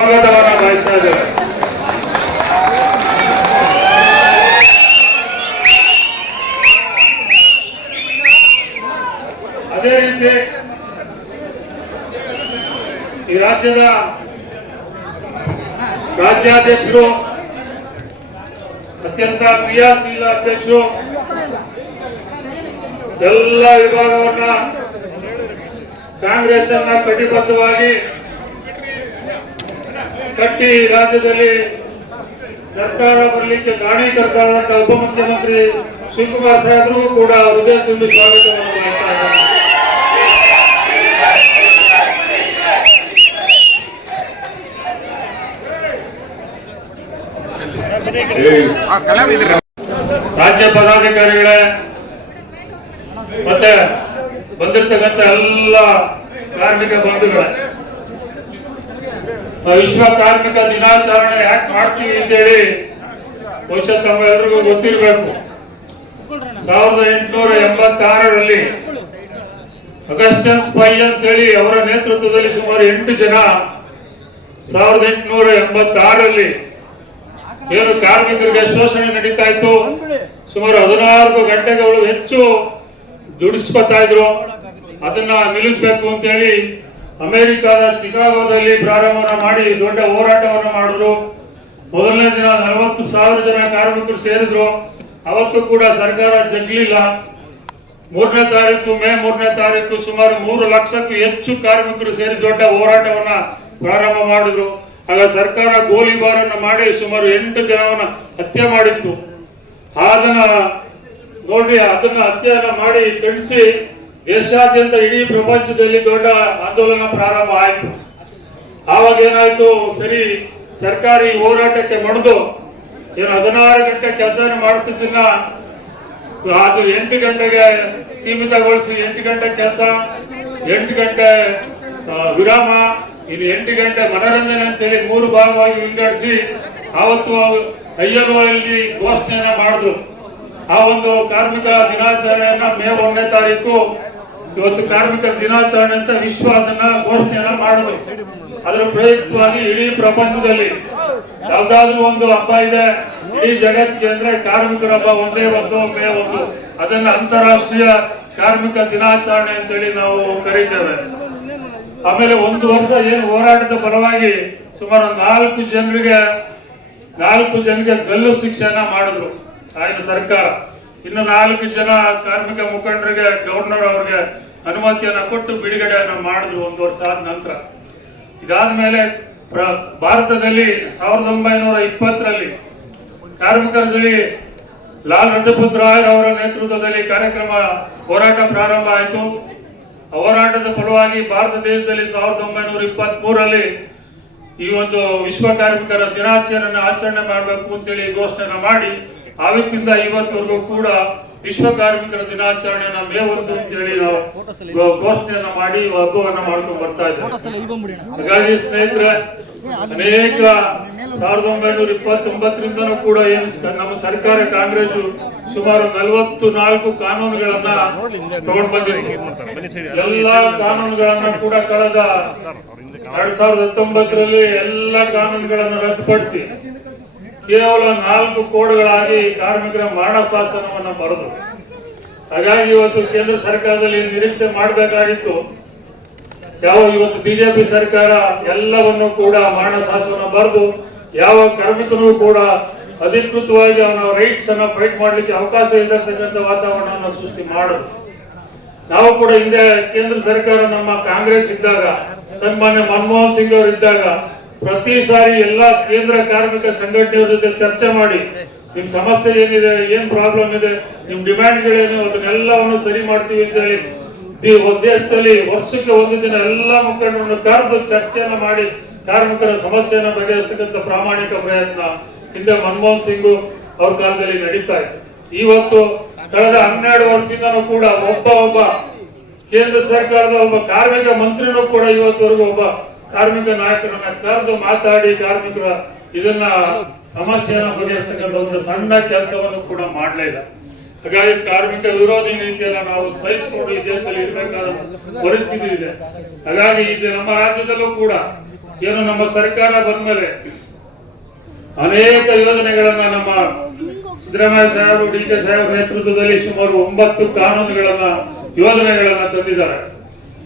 ಸ್ವಾಗತವನ್ನು ಬಯಸ್ತಾ ಇದ್ದೇವೆ. ಅದೇ ರೀತಿ ಈ ರಾಜ್ಯದ ರಾಜ್ಯಾಧ್ಯಕ್ಷರು, ಅತ್ಯಂತ ಕ್ರಿಯಾಶೀಲ ಅಧ್ಯಕ್ಷರು, ಎಲ್ಲ ವಿಭಾಗವನ್ನ ಕಾಂಗ್ರೆಸ್ ಅನ್ನ ಕಟಿಬದ್ಧವಾಗಿ ಕಟ್ಟಿ ರಾಜ್ಯದಲ್ಲಿ ಸರ್ಕಾರ ಬರಲಿಕ್ಕೆ ಕಾರಣೀಕರ್ತರಾದಂತಹ ಉಪಮುಖ್ಯಮಂತ್ರಿ ಶಿವಕುಮಾರ್ ಸಾಹೇಬರಿಗೂ ಕೂಡ ಹೃದಯ ತುಂಬಿ ಸ್ವಾಗತವನ್ನು ಮಾಡ್ತಾ ಇದ್ದಾರೆ. ರಾಜ್ಯ ಪದಾಧಿಕಾರಿಗಳೇ ಮತ್ತೆ ಬಂದಿರ್ತಕ್ಕಂಥ ಎಲ್ಲ ಕಾರ್ಮಿಕ ಬಂಧುಗಳೇ, ವಿಶ್ವ ಕಾರ್ಮಿಕ ದಿನಾಚರಣೆ ಯಾಕೆ ಮಾಡ್ತೀವಿ ಅಂತೇಳಿ ಬಹುಶಃ ತಮ್ಮೆಲ್ಲರಿಗೂ ಗೊತ್ತಿರಬೇಕು. 1886ರಲ್ಲಿ ಅಗಸ್ಟನ್ಸ್ ಪೈ ಅಂತೇಳಿ ಅವರ ನೇತೃತ್ವದಲ್ಲಿ ಸುಮಾರು 8 ಜನ 1886ರಲ್ಲಿ ಏನು ಕಾರ್ಮಿಕರಿಗೆ ಶೋಷಣೆ ನಡೀತಾ ಇತ್ತು, ಸುಮಾರು 14 ಗಂಟೆಗಳು ಹೆಚ್ಚು ದುಡಿಸ್ಕೊತಾ ಇದ್ರು, ಅದನ್ನ ನಿಲ್ಲಿಸಬೇಕು ಅಂತೇಳಿ ಅಮೆರಿಕದ ಚಿಕಾಗೋದಲ್ಲಿ ಪ್ರಾರಂಭ ಮಾಡಿ ದೊಡ್ಡ ಹೋರಾಟವನ್ನು ಮಾಡಿದ್ರು. ಮೊದಲನೇ ದಿನ 40,000 ಜನ ಕಾರ್ಮಿಕರು ಸೇರಿದ್ರು. ಅವತ್ತು ಕೂಡ ಸರ್ಕಾರ ಜಗ್ಲಿಲ್ಲ. ಮೇ 3ನೇ ತಾರೀಕು ಸುಮಾರು 3 ಲಕ್ಷಕ್ಕೂ ಹೆಚ್ಚು ಕಾರ್ಮಿಕರು ಸೇರಿ ದೊಡ್ಡ ಹೋರಾಟವನ್ನ ಪ್ರಾರಂಭ ಮಾಡಿದ್ರು. ಆಗ ಸರ್ಕಾರ ಗೋಲಿಬಾರನ್ನ ಮಾಡಿ ಸುಮಾರು 8 ಜನವನ್ನ ಹತ್ಯೆ ಮಾಡಿತ್ತು. ಅದನ್ನ ನೋಡಿ ಅದನ್ನ ಹತ್ಯೆಯನ್ನ ಮಾಡಿ ಖಂಡಿಸಿ ದೇಶಾದ್ಯಂತ ಇಡೀ ಪ್ರಪಂಚದಲ್ಲಿ ದೊಡ್ಡ ಆಂದೋಲನ ಪ್ರಾರಂಭ ಆಯಿತು. ಆವಾಗ ಏನಾಯ್ತು, ಸರಿ ಸರ್ಕಾರಿ ಹೋರಾಟಕ್ಕೆ ಮಣಿದು ಏನು 16 ಗಂಟೆ ಕೆಲಸ ಮಾಡಿಸ್ತಿದ್ದನ್ನ ಅದು 8 ಗಂಟೆಗೆ ಸೀಮಿತಗೊಳಿಸಿ 8 ಗಂಟೆ ಕೆಲಸ, 8 ಗಂಟೆ ವಿರಾಮ, ಇನ್ನು 8 ಗಂಟೆ ಮನೋರಂಜನೆ ಅಂತೇಳಿ 3 ಭಾಗವಾಗಿ ವಿಂಗಡಿಸಿ ಆವತ್ತು ILO ಅಲ್ಲಿ ಘೋಷಣೆಯನ್ನ ಮಾಡಿದ್ರು. ಆ ಒಂದು ಕಾರ್ಮಿಕ ದಿನಾಚರಣೆಯನ್ನ ಮೇ 1ನೇ ತಾರೀಕು ಇವತ್ತು ಕಾರ್ಮಿಕರ ದಿನಾಚರಣೆ ಅಂತ ವಿಶ್ವ ಅದನ್ನ ಘೋಷಣೆಯನ್ನ ಮಾಡಿದ್ರು. ಅದರ ಪ್ರಯುಕ್ತವಾಗಿ ಇಡೀ ಪ್ರಪಂಚದಲ್ಲಿ ಯಾವ್ದಾದ್ರು ಒಂದು ಹಬ್ಬ ಇದೆ ಇಡೀ ಜಗತ್ತಿಗೆ ಅಂದ್ರೆ ಕಾರ್ಮಿಕರ ಹಬ್ಬ ಒಂದೇ ಒಂದು ಮೇ 1. ಅದನ್ನ ಅಂತಾರಾಷ್ಟ್ರೀಯ ಕಾರ್ಮಿಕ ದಿನಾಚರಣೆ ಅಂತೇಳಿ ನಾವು ಕರೀತೇವೆ. ಆಮೇಲೆ 1 ವರ್ಷ ಏನು ಹೋರಾಟದ ಫಲವಾಗಿ ಸುಮಾರು 4 ಜನರಿಗೆ ಗಲ್ಲು ಶಿಕ್ಷೆಯನ್ನ ಮಾಡಿದ್ರು ಆಗಿನ ಸರ್ಕಾರ. ಇನ್ನು 4 ಜನ ಕಾರ್ಮಿಕ ಮುಖಂಡರಿಗೆ ಗವರ್ನರ್ ಅವರಿಗೆ ಅನುಮತಿಯನ್ನ ಕೊಟ್ಟು ಬಿಡುಗಡೆಯನ್ನ ಮಾಡಿದ್ರು 1 ವರ್ಷ ಆದ ನಂತರ. ಇದಾದ್ಮೇಲೆ ಭಾರತದಲ್ಲಿ 1920ರಲ್ಲಿ ಕಾರ್ಮಿಕರಲ್ಲಿ ಲಾಲ್ ಲಜಪತ್ ರಾಯ್ ಅವರ ನೇತೃತ್ವದಲ್ಲಿ ಕಾರ್ಯಕ್ರಮ ಹೋರಾಟ ಪ್ರಾರಂಭ ಆಯಿತು. ಹೋರಾಟದ ಫಲವಾಗಿ ಭಾರತ ದೇಶದಲ್ಲಿ 1923ರಲ್ಲಿ ಈ ಒಂದು ವಿಶ್ವ ಕಾರ್ಮಿಕರ ದಿನಾಚರಣೆಯನ್ನು ಆಚರಣೆ ಮಾಡಬೇಕು ಅಂತೇಳಿ ಘೋಷಣೆಯನ್ನ ಮಾಡಿ ಆವತ್ತಿಂದ ಇವತ್ತವರೆಗೂ ಕೂಡ ವಿಶ್ವ ಕಾರ್ಮಿಕರ ದಿನಾಚರಣೆಯನ್ನ ಮೇ 1 ಅಂತೇಳಿ ನಾವು ಘೋಷಣೆಯನ್ನ ಮಾಡಿ ಹಬ್ಬವನ್ನ ಮಾಡ್ಕೊಂಡು ಬರ್ತಾ ಇದ್ದೇವೆ. ಹಾಗಾಗಿ ಸ್ನೇಹಿತರೆ, ಅನೇಕ 1929ರಿಂದನೂ ಕೂಡ ಏನು ನಮ್ಮ ಸರ್ಕಾರ ಕಾಂಗ್ರೆಸ್ ಸುಮಾರು 44 ಕಾನೂನುಗಳನ್ನ ತಗೊಂಡು ಬಂದಿದೆ. ಎಲ್ಲಾ ಕಾನೂನುಗಳನ್ನ ಕೂಡ ಕಳೆದ 2019ರಲ್ಲಿ ಎಲ್ಲ ಕಾನೂನುಗಳನ್ನು ರದ್ದುಪಡಿಸಿ ಕೇವಲ 4 ಕೋಡ್ಗಳಾಗಿ ಕಾರ್ಮಿಕರ ಮರಣ ಶಾಸನವನ್ನು ಬರೆದು. ಹಾಗಾಗಿ ಇವತ್ತು ಕೇಂದ್ರ ಸರ್ಕಾರದಲ್ಲಿ ನಿರೀಕ್ಷೆ ಮಾಡಬೇಕಾಗಿತ್ತು. ಇವತ್ತು ಬಿಜೆಪಿ ಸರ್ಕಾರ ಎಲ್ಲವನ್ನು ಕೂಡ ಮರಣ ಶಾಸನ ಬರೆದು ಯಾವ ಕಾರ್ಮಿಕನೂ ಕೂಡ ಅಧಿಕೃತವಾಗಿ ಅವನ ರೈಟ್ಸ್ ಅನ್ನ ಫೈಟ್ ಮಾಡ್ಲಿಕ್ಕೆ ಅವಕಾಶ ಇರತಕ್ಕಂಥ ವಾತಾವರಣವನ್ನು ಸೃಷ್ಟಿ ಮಾಡುದು. ನಾವು ಕೂಡ ಹಿಂದೆ ಕೇಂದ್ರ ಸರ್ಕಾರ ನಮ್ಮ ಕಾಂಗ್ರೆಸ್ ಇದ್ದಾಗ, ಸನ್ಮಾನ್ಯ ಮನಮೋಹನ್ ಸಿಂಗ್ ಅವರು ಇದ್ದಾಗ ಪ್ರತಿ ಸಾರಿ ಎಲ್ಲಾ ಕೇಂದ್ರ ಕಾರ್ಮಿಕ ಸಂಘಟನೆಯ ಜೊತೆ ಚರ್ಚೆ ಮಾಡಿ ನಿಮ್ ಸಮಸ್ಯೆ ಏನಿದೆ, ಏನ್ ಪ್ರಾಬ್ಲಮ್ ಇದೆ, ನಿಮ್ ಡಿಮ್ಯಾಂಡ್ಗಳೇನು, ಅದನ್ನೆಲ್ಲವನ್ನು ಸರಿ ಮಾಡ್ತೀವಿ ಅಂತ ಹೇಳಿ ದೇಶದಲ್ಲಿ ವರ್ಷಕ್ಕೆ 1 ದಿನ ಎಲ್ಲ ಮುಖಂಡರನ್ನು ಕರೆದು ಚರ್ಚೆಯನ್ನ ಮಾಡಿ ಕಾರ್ಮಿಕರ ಸಮಸ್ಯೆಯನ್ನು ಬಗೆಹರಿಸತಕ್ಕಂಥ ಪ್ರಾಮಾಣಿಕ ಪ್ರಯತ್ನ ಹಿಂದೆ ಮನಮೋಹನ್ ಸಿಂಗ್ ಅವ್ರ ಕಾಲದಲ್ಲಿ ನಡೀತಾ ಇತ್ತು. ಇವತ್ತು ಕಳೆದ 12 ವರ್ಷದಿಂದನೂ ಕೂಡ ಒಬ್ಬ ಕೇಂದ್ರ ಸರ್ಕಾರದ ಒಬ್ಬ ಕಾರ್ಮಿಕ ಮಂತ್ರಿನೂ ಕೂಡ ಇವತ್ತವರೆಗೂ ಒಬ್ಬ ಕಾರ್ಮಿಕ ನಾಯಕರನ್ನ ಕರೆದು ಮಾತಾಡಿ ಕಾರ್ಮಿಕರ ಇದನ್ನ ಸಮಸ್ಯೆಯನ್ನು ಬಗೆಹರಿಸತಕ್ಕಂಥ ಒಂದು ಸಣ್ಣ ಕೆಲಸವನ್ನು ಕೂಡ ಮಾಡಲೇ ಇಲ್ಲ. ಹಾಗಾಗಿ ಕಾರ್ಮಿಕ ವಿರೋಧಿ ನೀತಿಯನ್ನ ನಾವು ಸಹಿಸಿಕೊಂಡು ಈ ದೇಶದಲ್ಲಿ ಇರಬೇಕಾದ ಪರಿಸ್ಥಿತಿ ಇದೆ. ಹಾಗಾಗಿ ಇದು ನಮ್ಮ ರಾಜ್ಯದಲ್ಲೂ ಕೂಡ ಏನು ನಮ್ಮ ಸರ್ಕಾರ ಬಂದ್ಮೇಲೆ ಅನೇಕ ಯೋಜನೆಗಳನ್ನ ನಮ್ಮ ಸಿದ್ದರಾಮಯ್ಯ ಸಾಹೇಬರು ಡಿ.ಕೆ. ಸಾಹೇಬರ ನೇತೃತ್ವದಲ್ಲಿ ಸುಮಾರು 9 ಕಾನೂನುಗಳನ್ನ ಯೋಜನೆಗಳನ್ನ ತಂದಿದ್ದಾರೆ.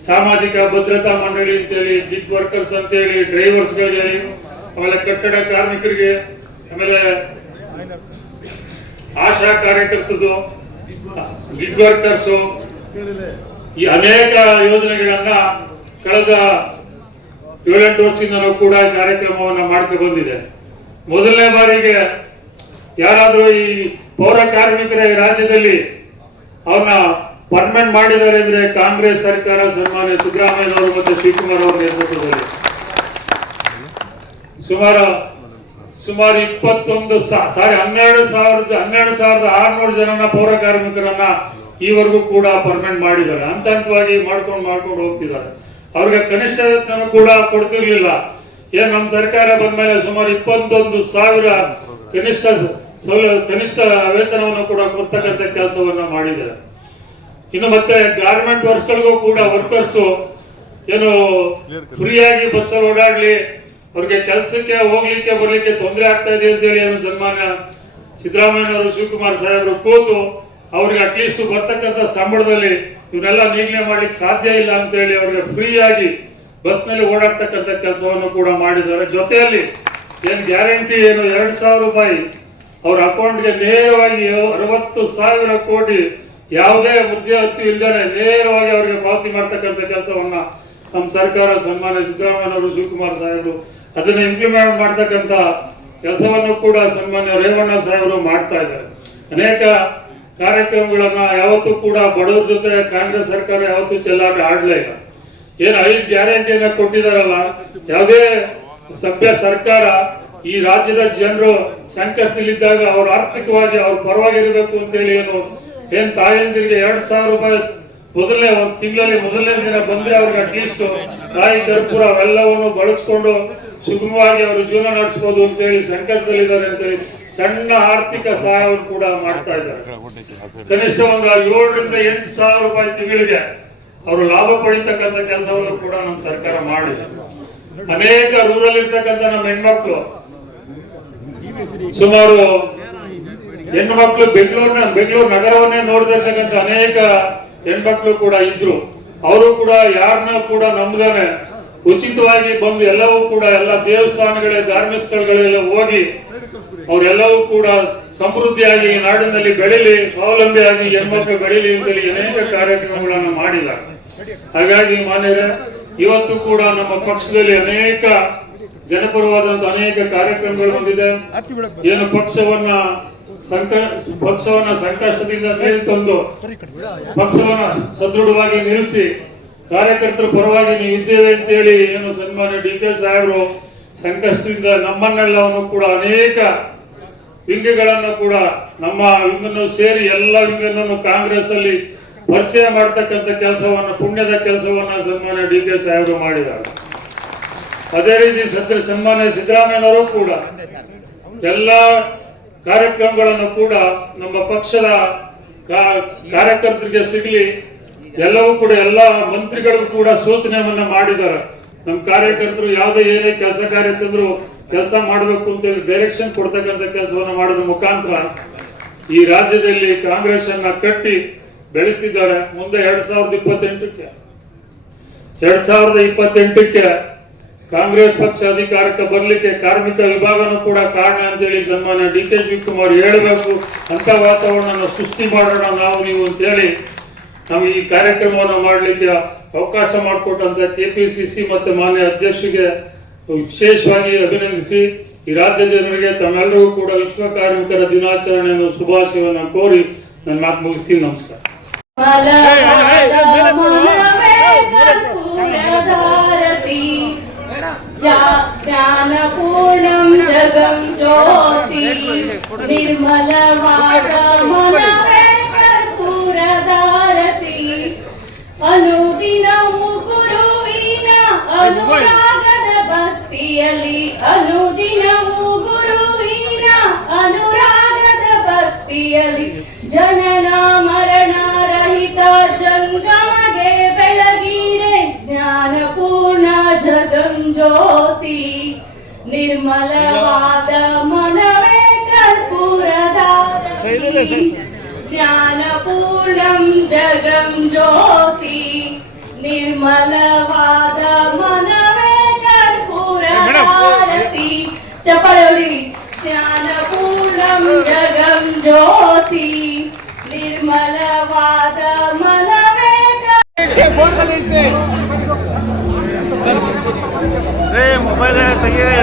ಸಾಮಾಜಿಕ ಭದ್ರತಾ ಮಂಡಳಿ ಅಂತೇಳಿ, ಗಿಗ್ ವರ್ಕರ್ಸ್ ಅಂತೇಳಿ, ಡ್ರೈವರ್ಸ್ಗಳಿಗೆ, ಆಮೇಲೆ ಕಟ್ಟಡ ಕಾರ್ಮಿಕರಿಗೆ, ಆಮೇಲೆ ಆಶಾ ಕಾರ್ಯಕರ್ತರು, ಗಿಗ್ ವರ್ಕರ್ಸ್, ಈ ಅನೇಕ ಯೋಜನೆಗಳನ್ನ ಕಳೆದ 7-8 ವರ್ಷದಿಂದಲೂ ಕೂಡ ಕಾರ್ಯಕ್ರಮವನ್ನ ಮಾಡ್ಕೊಂಡು ಬಂದಿದೆ. ಮೊದಲನೇ ಬಾರಿಗೆ ಯಾರಾದ್ರೂ ಈ ಪೌರ ಕಾರ್ಮಿಕರ ಈ ರಾಜ್ಯದಲ್ಲಿ ಅವ್ರನ್ನ ಪರ್ಮನೆಂಟ್ ಮಾಡಿದ್ದಾರೆ ಅಂದ್ರೆ ಕಾಂಗ್ರೆಸ್ ಸರ್ಕಾರ, ಸನ್ಮಾನ್ಯ ಸಿದ್ದರಾಮಯ್ಯನವರು ಮತ್ತೆ ಶಿವಕುಮಾರ್ ಅವರ ನೇತೃತ್ವದಲ್ಲಿ ಸುಮಾರು 12,600 ಜನನ ಪೌರ ಕಾರ್ಮಿಕರನ್ನ ಈವರೆಗೂ ಕೂಡ ಪರ್ಮನೆಂಟ್ ಮಾಡಿದ್ದಾರೆ. ಹಂತ ಹಂತವಾಗಿ ಮಾಡ್ಕೊಂಡು ಹೋಗ್ತಿದ್ದಾರೆ. ಅವ್ರಿಗೆ ಕನಿಷ್ಠ ವೇತನ ಕೂಡ ಕೊಡ್ತಿರ್ಲಿಲ್ಲ. ಏನ್ ನಮ್ಮ ಸರ್ಕಾರ ಬಂದ್ಮೇಲೆ ಸುಮಾರು 21,000 ಕನಿಷ್ಠ ವೇತನವನ್ನು ಕೂಡ ಕೊಡ್ತಕ್ಕಂಥ ಕೆಲಸವನ್ನ ಮಾಡಿದ್ದಾರೆ. ಇನ್ನು ಮತ್ತೆ ಗಾರ್ಮೆಂಟ್ ವರ್ಕ್ಗಳಿಗೂ ಕೂಡ ವರ್ಕರ್ಸ್ ಏನು ಫ್ರೀಯಾಗಿ ಬಸ್ಸಲ್ಲಿ ಓಡಾಡ್ಲಿ, ಅವ್ರಿಗೆ ಕೆಲಸಕ್ಕೆ ಹೋಗ್ಲಿಕ್ಕೆ ಬರ್ಲಿಕ್ಕೆ ತೊಂದರೆ ಆಗ್ತಾ ಇದೆ ಅಂತೇಳಿ ಏನು ಸನ್ಮಾನ್ಯ ಸಿದ್ದರಾಮಯ್ಯನವರು ಶಿವಕುಮಾರ್ ಸಾಹೇಬರು ಕೂತು ಅವ್ರಿಗೆ ಅಟ್ಲೀಸ್ಟ್ ಬರ್ತಕ್ಕಂಥ ಸಂಬಳದಲ್ಲಿ ಇವನ್ನೆಲ್ಲ ನೀಗ್ಲೆ ಮಾಡ್ಲಿಕ್ಕೆ ಸಾಧ್ಯ ಇಲ್ಲ ಅಂತೇಳಿ ಅವ್ರಿಗೆ ಫ್ರೀಯಾಗಿ ಬಸ್ನಲ್ಲಿ ಓಡಾಡ್ತಕ್ಕಂಥ ಕೆಲಸವನ್ನು ಕೂಡ ಮಾಡಿದ್ದಾರೆ. ಜೊತೆಯಲ್ಲಿ ಏನು ಗ್ಯಾರಂಟಿ ಏನು 2,000 ರೂಪಾಯಿ ಅವ್ರ ಅಕೌಂಟ್ಗೆ ನೇರವಾಗಿ 60,000 ಕೋಟಿ ಯಾವುದೇ ಮಧ್ಯವರ್ತಿ ಇಲ್ಲದೆ ನೇರವಾಗಿ ಅವರಿಗೆ ಪಾವತಿ ಮಾಡ್ತಕ್ಕಂಥ ಕೆಲಸವನ್ನ ನಮ್ಮ ಸರ್ಕಾರ ಸನ್ಮಾನ್ಯ ಸಿದ್ದರಾಮಯ್ಯನವರು ಶಿವಕುಮಾರ್ ಸಾಹೇಬರು ಅದನ್ನ ಇಂಪ್ಲಿಮೆಂಟ್ ಮಾಡ್ತಕ್ಕಂಥ ಕೆಲಸವನ್ನು ಕೂಡ ಸನ್ಮಾನ್ಯ ರೇವಣ್ಣ ಸಾಹೇಬರು ಮಾಡ್ತಾ ಇದ್ದಾರೆ. ಅನೇಕ ಕಾರ್ಯಕ್ರಮಗಳನ್ನ ಯಾವತ್ತೂ ಕೂಡ ಬಡವರ ಜೊತೆ ಕಾಂಗ್ರೆಸ್ ಸರ್ಕಾರ ಯಾವತ್ತೂ ಚೆಲ್ಲಾಟ ಆಡ್ಲೇ ಇಲ್ಲ. ಏನು 5 ಗ್ಯಾರಂಟಿಯನ್ನ ಕೊಟ್ಟಿದಾರಲ್ಲ, ಯಾವುದೇ ಸಭ್ಯ ಸರ್ಕಾರ ಈ ರಾಜ್ಯದ ಜನರು ಸಂಕಷ್ಟದಲ್ಲಿದ್ದಾಗ ಅವ್ರ ಆರ್ಥಿಕವಾಗಿ ಅವ್ರ ಪರವಾಗಿರ್ಬೇಕು ಅಂತೇಳಿ ಏನ್ ತಾಯಂದಿರಿಗೆ 2,000 ರೂಪಾಯಿ ಮೊದಲನೇ ಒಂದು ತಿಂಗಳಲ್ಲಿ ಮೊದಲನೇ ದಿನ ಬಂದ್ರೆ ಅವ್ರಿಗೆ ಅಟ್ಲೀಸ್ಟ್ ಕಾಯಿ ಕರ್ಪೂರ ಅವೆಲ್ಲವನ್ನು ಬಳಸ್ಕೊಂಡು ಸುಗಮವಾಗಿ ಅವರು ಜೀವನ ನಡೆಸಬಹುದು ಅಂತೇಳಿ ಸಂಕಟದಲ್ಲಿದ್ದಾರೆ ಅಂತೇಳಿ ಸಣ್ಣ ಆರ್ಥಿಕ ಸಹಾಯವನ್ನು ಕೂಡ ಮಾಡ್ತಾ ಇದ್ದಾರೆ. ಕನಿಷ್ಠ ಒಂದು 7,000 ರಿಂದ 8,000 ರೂಪಾಯಿ ತಿಂಗಳಿಗೆ ಅವರು ಲಾಭ ಪಡಿತಕ್ಕಂಥ ಕೆಲಸವನ್ನು ಕೂಡ ನಮ್ಮ ಸರ್ಕಾರ ಮಾಡಿದೆ. ಅನೇಕ ರೂರಲ್ ಇರ್ತಕ್ಕಂಥ ನಮ್ಮ ಹೆಣ್ಮಕ್ಳು ಸುಮಾರು ಹೆಣ್ಮಕ್ಳು ಬೆಂಗಳೂರು ನಗರವನ್ನೇ ನೋಡ್ತಿರ್ತಕ್ಕಂಥ ಅನೇಕ ಹೆಣ್ಮಕ್ಳು ಕೂಡ ಇದ್ರು. ಅವರು ಕೂಡ ಯಾರನ್ನ ಕೂಡ ನಂಬದೇನೆ ಉಚಿತವಾಗಿ ಬಂದು ಎಲ್ಲವೂ ಕೂಡ ಎಲ್ಲ ದೇವಸ್ಥಾನಗಳ ಧಾರ್ಮಿಕ ಸ್ಥಳಗಳೆಲ್ಲ ಹೋಗಿ ಅವರೆಲ್ಲವೂ ಕೂಡ ಸಮೃದ್ಧಿಯಾಗಿ ನಾಡಿನಲ್ಲಿ ಬೆಳೀಲಿ, ಸ್ವಾವಲಂಬಿಯಾಗಿ ಹೆಣ್ಮಕ್ಳು ಬೆಳೀಲಿ ಅಂತೇಳಿ ಅನೇಕ ಕಾರ್ಯಕ್ರಮಗಳನ್ನು ಮಾಡಿದ್ದಾರೆ. ಹಾಗಾಗಿ ಮಾನ್ಯರೇ, ಇವತ್ತು ಕೂಡ ನಮ್ಮ ಪಕ್ಷದಲ್ಲಿ ಅನೇಕ ಜನಪರವಾದಂತಹ ಅನೇಕ ಕಾರ್ಯಕ್ರಮಗಳು ಬಂದಿದೆ. ಏನು ಪಕ್ಷವನ್ನ ಸಂಕಷ್ಟದಿಂದ ಮೇಲೆ ತಂದು ಪಕ್ಷವನ್ನ ಸದೃಢವಾಗಿ ನಿಲ್ಲಿಸಿ ಕಾರ್ಯಕರ್ತರ ಪರವಾಗಿ ನೀವು ಇದ್ದೇವೆ ಅಂತೇಳಿ ಏನು ಸನ್ಮಾನ್ಯ ಡಿ.ಕೆ. ಸಾಹೇಬರು ಸಂಕಷ್ಟದಿಂದ ನಮ್ಮನ್ನೆಲ್ಲವನ್ನು ಕೂಡ ಅನೇಕ ವಿಂಗಗಳನ್ನು ಕೂಡ ನಮ್ಮ ವಿಂಗನ್ನು ಸೇರಿ ಎಲ್ಲ ವಿಂಗನ್ನು ಕಾಂಗ್ರೆಸ್ ಅಲ್ಲಿ ಪರಿಚಯ ಮಾಡ್ತಕ್ಕಂಥ ಕೆಲಸವನ್ನ ಪುಣ್ಯದ ಕೆಲಸವನ್ನ ಸನ್ಮಾನ್ಯ ಡಿ.ಕೆ. ಸಾಹೇಬರು ಮಾಡಿದ್ದಾರೆ. ಅದೇ ರೀತಿ ಸನ್ಮಾನ್ಯ ಸಿದ್ದರಾಮಯ್ಯನವರು ಕೂಡ ಎಲ್ಲ ಕಾರ್ಯಕ್ರಮಗಳನ್ನು ಕೂಡ ನಮ್ಮ ಪಕ್ಷದ ಕಾರ್ಯಕರ್ತರಿಗೆ ಸಿಗಲಿ, ಎಲ್ಲವೂ ಕೂಡ ಎಲ್ಲ ಮಂತ್ರಿಗಳಿಗೂ ಕೂಡ ಸೂಚನೆಯನ್ನ ಮಾಡಿದ್ದಾರೆ. ನಮ್ಮ ಕಾರ್ಯಕರ್ತರು ಯಾವುದೇ ಏನೇ ಕೆಲಸ ಕಾರ್ಯ ತಂದ್ರು ಕೆಲಸ ಮಾಡಬೇಕು ಅಂತೇಳಿ ಡೈರೆಕ್ಷನ್ ಕೊಡ್ತಕ್ಕಂಥ ಕೆಲಸವನ್ನು ಮಾಡೋದ್ರ ಮುಖಾಂತರ ಈ ರಾಜ್ಯದಲ್ಲಿ ಕಾಂಗ್ರೆಸ್ ಅನ್ನ ಕಟ್ಟಿ ಬೆಳೆಸಿದ್ದಾರೆ. ಮುಂದೆ 2028ಕ್ಕೆ ಕಾಂಗ್ರೆಸ್ ಪಕ್ಷ ಅಧಿಕಾರಕ್ಕೆ ಬರ್ಲಿಕ್ಕೆ ಕಾರ್ಮಿಕ ವಿಭಾಗನೂ ಕೂಡ ಕಾರಣ ಅಂತೇಳಿ ಸನ್ಮಾನ್ಯ ಡಿ.ಕೆ. ಶಿವಕುಮಾರ್ ಹೇಳಬೇಕು. ಅಂತ ವಾತಾವರಣ ಸೃಷ್ಟಿ ಮಾಡೋಣ ನಾವು ನೀವು ಅಂತೇಳಿ ನಾವು ಈ ಕಾರ್ಯಕ್ರಮವನ್ನು ಮಾಡಲಿಕ್ಕೆ ಅವಕಾಶ ಮಾಡಿಕೊಟ್ಟಂತ KPCC ಮತ್ತೆ ಮಾನ್ಯ ಅಧ್ಯಕ್ಷರಿಗೆ ವಿಶೇಷವಾಗಿ ಅಭಿನಂದಿಸಿ ಈ ರಾಜ್ಯ ಜನರಿಗೆ ತಮ್ಮೆಲ್ಲರಿಗೂ ಕೂಡ ವಿಶ್ವ ಕಾರ್ಮಿಕರ ದಿನಾಚರಣೆಯನ್ನು ಶುಭಾಶಯವನ್ನು ಕೋರಿ ನನ್ನ ಮಾತು ಮುಗಿಸ್ತೀನಿ. ನಮಸ್ಕಾರ. ಜ್ಞಾನಪೂರ್ಣಂ ಜಗಂ ಜ್ಯೋತಿ ನಿರ್ಮಲವಾದ ಮನವೇ ಕರ್ಪೂರದಾರತಿ ಅನುದಿನವೂ ಗುರುವಿನ ಅನುರಾಗದ ಭಕ್ತಿಯಲ್ಲಿ ಅನುದಿನವೂ ಗುರುವಿನ ಅನುರಾಗದ ಭಕ್ತಿಯಲ್ಲಿ ಜನನ ಮರಣ ರಹಿತ ಜಂಗಮಗೆ ಬೆಳಗಿರೆ ಜ್ಞಾನಪೂರ್ಣ ಜಗಂ ಜ್ಯೋತಿ ನಿರ್ಮಲವಾದ ಮನವೇ ಕರ್ಪೂರದಾರತಿ ಜ್ಞಾನಪೂರ್ಣಂ ಜಗಂ ಜ್ಯೋತಿ ನಿರ್ಮಲವಾದ ಮನವೇ ಕರ್ಪೂರದಾರತಿ ಚಪ್ಪಲಿ ಜ್ಞಾನಪೂರ್ಣಂ ಜಗಂ ಜ್ಯೋತಿ ನಿರ್ಮಲವಾದ ಮನವೇ ಮೊಬೈಲ್ ತೆಗೀರಿ